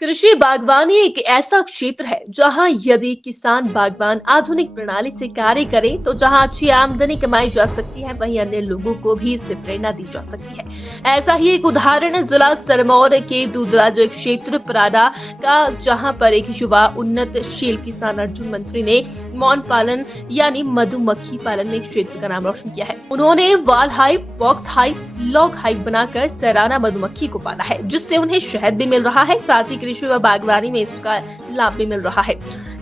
कृषि बागवानी एक ऐसा क्षेत्र है जहां यदि किसान बागवान आधुनिक प्रणाली से कार्य करें तो जहां अच्छी आमदनी कमाई जा सकती है, वहीं अन्य लोगों को भी इससे प्रेरणा दी जा सकती है। ऐसा ही एक उदाहरण है जिला सिरमौर के दूधराज क्षेत्र पराडा का, जहां पर एक युवा उन्नतशील किसान अर्जुन मंत्री ने मौन पालन यानी मधुमक्खी पालन में क्षेत्र का नाम रोशन किया है। उन्होंने वाल hive, box hive, log hive बनाकर सैराना मधुमक्खी को पाला है, जिससे उन्हें शहद भी मिल रहा है, साथ ही कृषि व बागवानी में इसका लाभ भी मिल रहा है।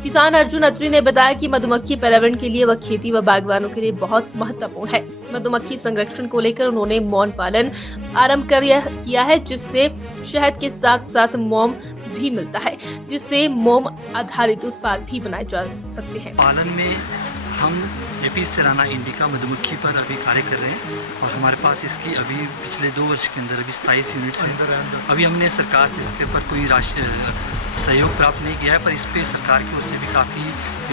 किसान अर्जुन अत्री ने बताया कि मधुमक्खी पर्यावरण के लिए व खेती व बागवानों के लिए बहुत महत्वपूर्ण है। मधुमक्खी संरक्षण को लेकर उन्होंने मौन पालन आरंभ किया है, जिससे शहद के साथ साथ मोम भी मिलता है, जिससे मोम आधारित उत्पाद भी बनाए जा सकते हैं। पालन में हम एपी सैराना इंडिका मधुमक्खी पर अभी कार्य कर रहे हैं और हमारे पास इसकी अभी पिछले 2 वर्ष के अंदर अभी 27 यूनिट्स हैं। अभी हमने सरकार से इसके ऊपर कोई सहयोग प्राप्त नहीं किया है, पर इस पर सरकार की ओर से भी काफ़ी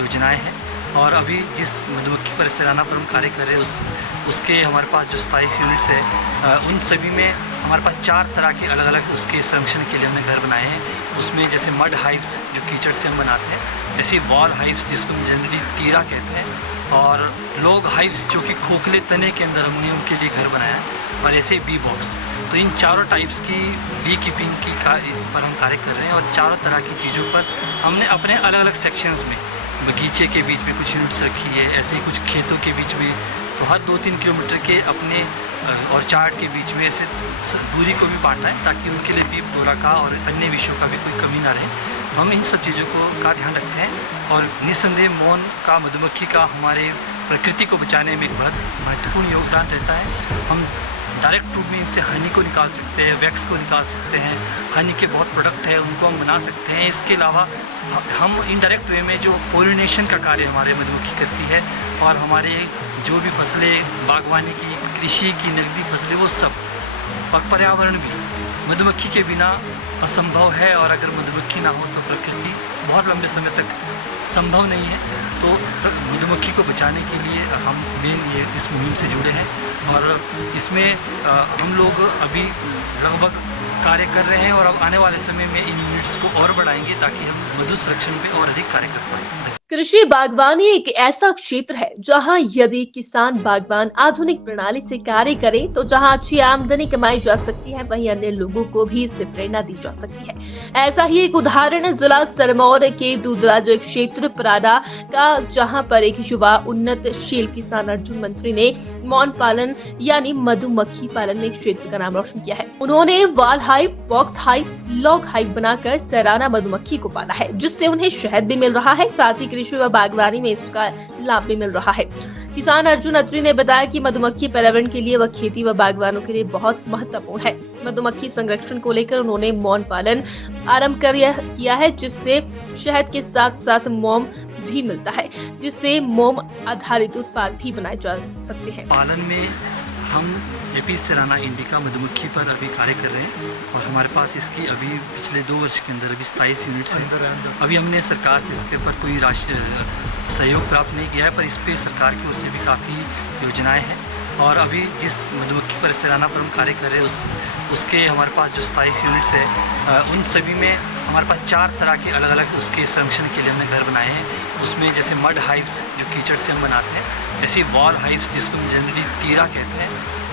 योजनाएं हैं। और अभी जिस मधुमक्खी पर सैराना पर हम कार्य कर रहे हैं उसके हमारे पास जो 27 यूनिट्स है, उन सभी में हमारे पास 4 तरह के अलग अलग उसके संरक्षण के लिए हमने घर बनाए हैं। उसमें जैसे मड हाइव्स जो कीचड़ से हम बनाते हैं, ऐसे वॉल हाइव्स जिसको हम जनरली तीरा कहते हैं, और लॉग हाइव्स जो कि खोखले तने के अंदर हमने उनके लिए घर बनाया है, और ऐसे बी बॉक्स। तो इन चारों टाइप्स की बी कीपिंग की पर हम कार्य कर रहे हैं, और चारों तरह की चीज़ों पर हमने अपने अलग अलग सेक्शंस में बगीचे के बीच में कुछ यूनिट्स रखी है, ऐसे ही कुछ खेतों के बीच में, तो हर 2-3 किलोमीटर के अपने और चार्ट के बीच में ऐसे दूरी को भी बांटा है, ताकि उनके लिए भी फ्लोरा का और अन्य विषयों का भी कोई कमी ना रहे। तो हम इन सब चीज़ों का ध्यान रखते हैं, और निस्संदेह मौन का, मधुमक्खी का हमारे प्रकृति को बचाने में एक बहुत महत्वपूर्ण योगदान रहता है। हम डायरेक्ट रूप में इनसे हनी को निकाल सकते हैं, वैक्स को निकाल सकते हैं, हनी के बहुत प्रोडक्ट है उनको हम बना सकते हैं। इसके अलावा हम इनडायरेक्ट वे में जो पोलिनेशन का कार्य हमारे मधुमक्खी करती है, और हमारे जो भी फसलें बागवानी की, कृषि की, नकदी फसलें, वो सब, और पर्यावरण भी मधुमक्खी के बिना असंभव है। और अगर मधुमक्खी ना हो तो प्रकृति बहुत लंबे समय तक संभव नहीं है। तो मधुमक्खी को बचाने के लिए हम मेन इस मुहिम से जुड़े हैं, और इसमें हम लोग अभी लगभग कार्य कर रहे हैं, और अब आने वाले समय में इन यूनिट्स को और बढ़ाएंगे ताकि हम मधु संरक्षण पे और अधिक कार्य कर पाएँ। कृषि बागवानी एक ऐसा क्षेत्र है जहां यदि किसान बागवान आधुनिक प्रणाली से कार्य करें तो जहां अच्छी आमदनी कमाई जा सकती है, वहीं अन्य लोगों को भी इससे प्रेरणा दी जा सकती है। ऐसा ही एक उदाहरण है जिला सिरमौर के दूधराज क्षेत्र पराडा का, जहां पर एक युवा उन्नतशील किसान अर्जुन मंत्री ने मौन पालन यानी मधुमक्खी पालन में क्षेत्र का नाम रोशन किया है। उन्होंने वाल hive, box hive, log hive बनाकर सैराना मधुमक्खी को पाला है, जिससे उन्हें शहद भी मिल रहा है, साथ ही कृषि व बागवानी में इसका लाभ भी मिल रहा है। किसान अर्जुन अत्री ने बताया कि मधुमक्खी पर्यावरण के लिए व खेती व बागवानों के लिए बहुत महत्वपूर्ण है। मधुमक्खी संरक्षण को लेकर उन्होंने मौन पालन आरंभ किया है, जिससे शहद के साथ साथ मोम भी मिलता है, जिससे मोम आधारित उत्पाद भी बनाए जा सकते हैं। पालन में हम एपी सैराना इंडिका मधुमक्खी पर अभी कार्य कर रहे हैं, और हमारे पास इसकी अभी पिछले 2 वर्ष के अंदर अभी 27 यूनिट्स हैं। अभी हमने सरकार से इसके ऊपर कोई सहयोग प्राप्त नहीं किया है, पर इस पर सरकार की ओर से भी काफ़ी योजनाएं हैं। और अभी जिस मधुमक्खी पर सैराना पर हम कार्य कर रहे हैं उसके हमारे पास जो 27 यूनिट्स है, उन सभी में हमारे पास 4 तरह के अलग अलग उसके संरक्षण के लिए हमने घर बनाए हैं। उसमें जैसे मड हाइव्स जो कीचड़ से हम बनाते हैं, ऐसे वॉल हाइव्स जिसको हम जनरली तीरा कहते हैं,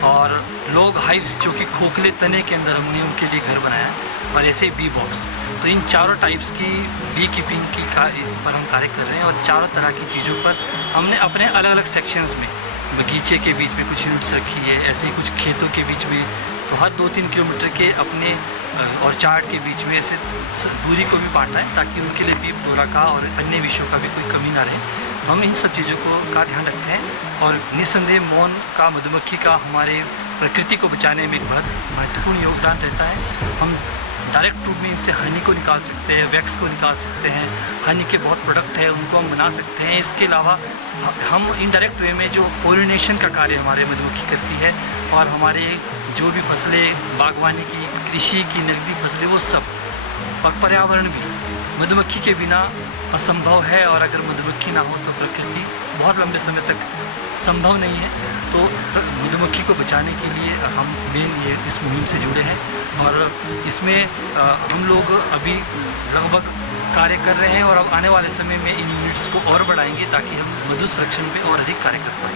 और लॉग हाइव्स जो कि खोखले तने के अंदर हमने उनके लिए घर बनाया है, और ऐसे बी बॉक्स। तो इन चारों टाइप्स की बी कीपिंग की पर हम कार्य कर रहे हैं, और चारों तरह की चीज़ों पर हमने अपने अलग अलग सेक्शंस में बगीचे के बीच में कुछ यूनिट्स रखी है, ऐसे ही कुछ खेतों के बीच में, तो हर 2-3 किलोमीटर के अपने और चार्ट के बीच में ऐसे दूरी को भी बांटा है, ताकि उनके लिए भी फ्लोरा का और अन्य विषयों का भी कोई कमी ना रहे। तो हम इन सब चीज़ों का ध्यान रखते हैं, और निस्संदेह मौन का, मधुमक्खी का हमारे प्रकृति को बचाने में एक बहुत महत्वपूर्ण योगदान रहता है। हम डायरेक्ट रूप में इनसे हनी को निकाल सकते हैं, वैक्स को निकाल सकते हैं, हनी के बहुत प्रोडक्ट है उनको हम बना सकते हैं। इसके अलावा हम इनडायरेक्ट वे में जो पोलिनेशन का कार्य हमारे मधुमक्खी करती है, और हमारे जो भी फसलें बागवानी की, कृषि की, नकदी फसलें, वो सब, और पर्यावरण भी मधुमक्खी के बिना असंभव है। और अगर मधुमक्खी ना हो तो प्रकृति बहुत लंबे समय तक संभव नहीं है। तो मधुमक्खी को बचाने के लिए हम मेन ये इस मुहिम से जुड़े हैं और इसमें हम लोग अभी लगभग कार्य कर रहे हैं और अब आने वाले समय में इन यूनिट्स को और बढ़ाएंगे ताकि हम मधु संरक्षण पे और अधिक कार्य कर पाएँ।